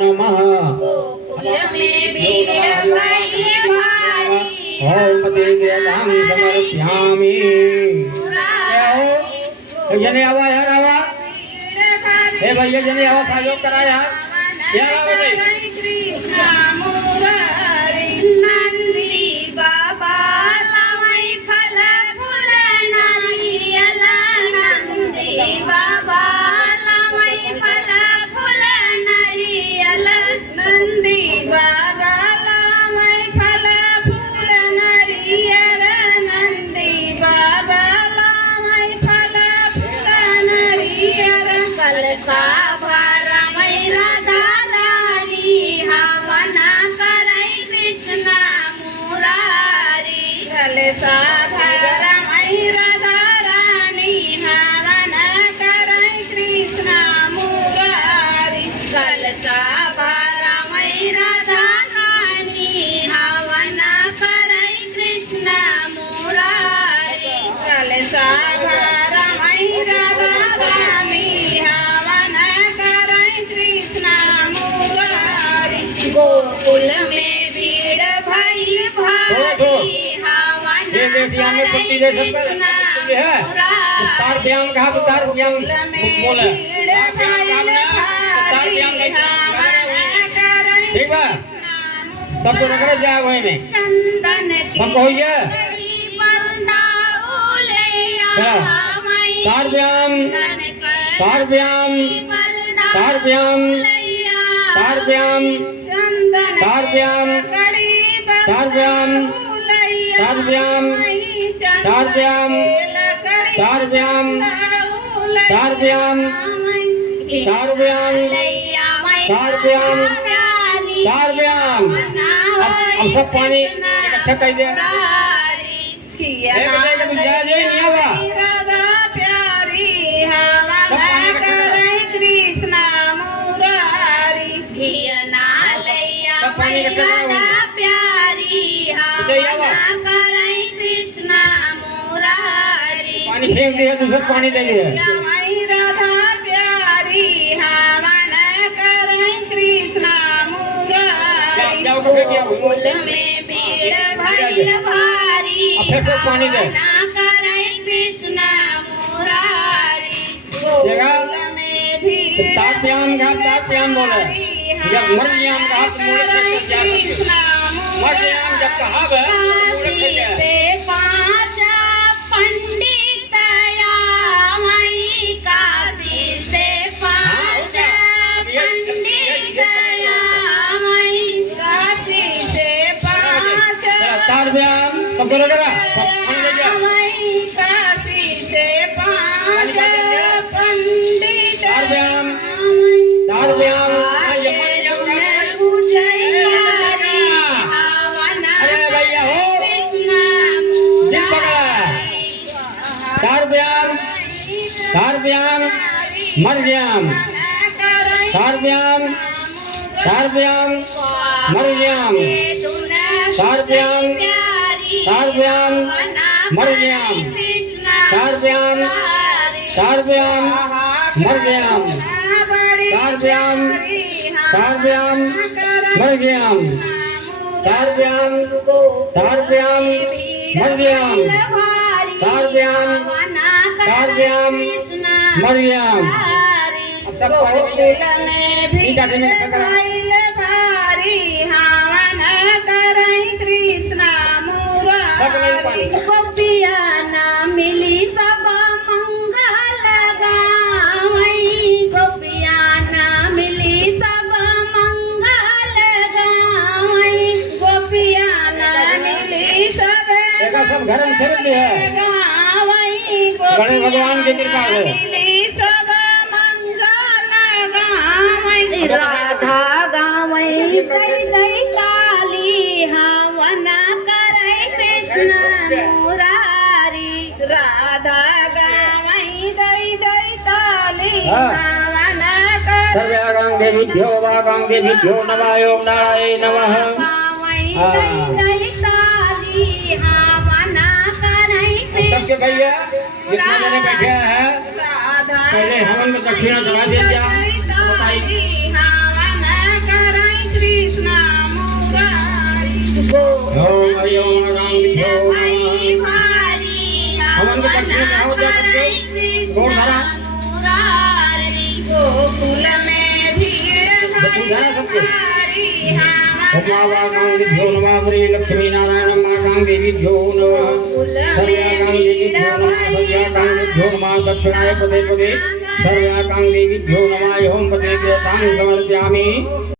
नमः गोकुल में भीड़ भई भारी ओम देवतां समर्पयामि। जने आवा यार आवा हे भैया जने आवा सहयोग करा यार आवा भाई कृष्ण मुरारी नंदी बाबा लावई फल फूल नारियल नंदी बाबा लावई फल फूल नारियल नंदी बाबा लावई फल फूल नारियल नंदी बाबा लावई फल फूल नारियल कलसा भरमई राधा रानी हवन करई कृष्ण मुरारी कलसा भरमई राधा रानी हवन करई कृष्ण मुरारी कलसा भरमई राधा रानी हवन करई कृष्ण मुरारी कलसा भरमई राधा रानी हवन करई कृष्ण मुरारी गोकुल में भीड़ भई भारी हवन करई कृष्ण उतार व्यायाम कहा उतार व्यायाम बोले ठीक है सबको रखना जाए वही में चंदन सबको हो गया तार व्यायाम तार व्यायाम तार व्यायाम तार व्यायाम तार व्यायाम तार व्यायाम तार व्यायाम तार व्यायाम तार व्यायाम तार व्यायाम तार व्यायाम तार व्यायाम तार व्यायाम अब सब पानी इकट्ठा कर दे नहीं आवा कृष्ण मुरारी प्यारी हवन करई कृष्ण मुरारी पानी फेंक दिया दूसरा पानी दे दिया राधा प्यारी हवन करई कृष्ण मुरारी गोकुल में भीड़ भई भारी पानी दे करई कृष्ण मुरारी गोकुल में भीड़ ताप्याम का ताप्याम बोले जब मर्याम का हाथ मोड़े मर्याम जब कहा से पांच पंडित आमई काशी से पांच पंडित आमई काशी से पांच तार व्यायाम सब बोलो जरा आमई काशी से पांच पंडित तार व्यायाम तार व्यायाम तार व्यायाम तार व्यायाम मर व्यायाम तार व्यायाम तार व्यायाम मर व्यायाम तार व्यायाम तार व्यायाम मर व्यायाम तार व्यायाम तार व्यायाम मर व्यायाम तार व्यायाम तार व्यायाम मर व्यायाम तार व्यायाम तार व्यायाम मर व्यायाम तार व्यायाम तार व्यायाम मर व्यायाम सब भारी हवन करई कृष्ण मुरारी गोपिया न मिली सब मंगल गावई गोपिया न मिली सब मंगल गावई गोपिया न मिली सब घर में चल है गणेश भगवान की कृपा है सब मंगल गावई राधा गावई दई काली हवन करई कृष्ण मुरारी राधा गावई दई काली हवन सर्वगांगे विद्यो वागांगे विद्यो नमाय ओम नारायण नमः गावई दई काली हवन करई सबके भैया जितना जने बैठे हैं पहले हवन में दक्षिणा चढ़ा दीजिए बताइए हवन के दक्षिण में हो जा करके गौड़ धारा गोकुल में भीड़ सबके भारी हाँ उमावाकां विद्यो नमः श्री लक्ष्मी नारायण माकां देवी भ्यो नमः सर्वाकां देवी भ्यो नमः सर्वाकां विद्यो नमः दक्षिणाय पदे पदे सर्वाकां देवी भ्यो नमः ओम पदे तां समर्पयामि।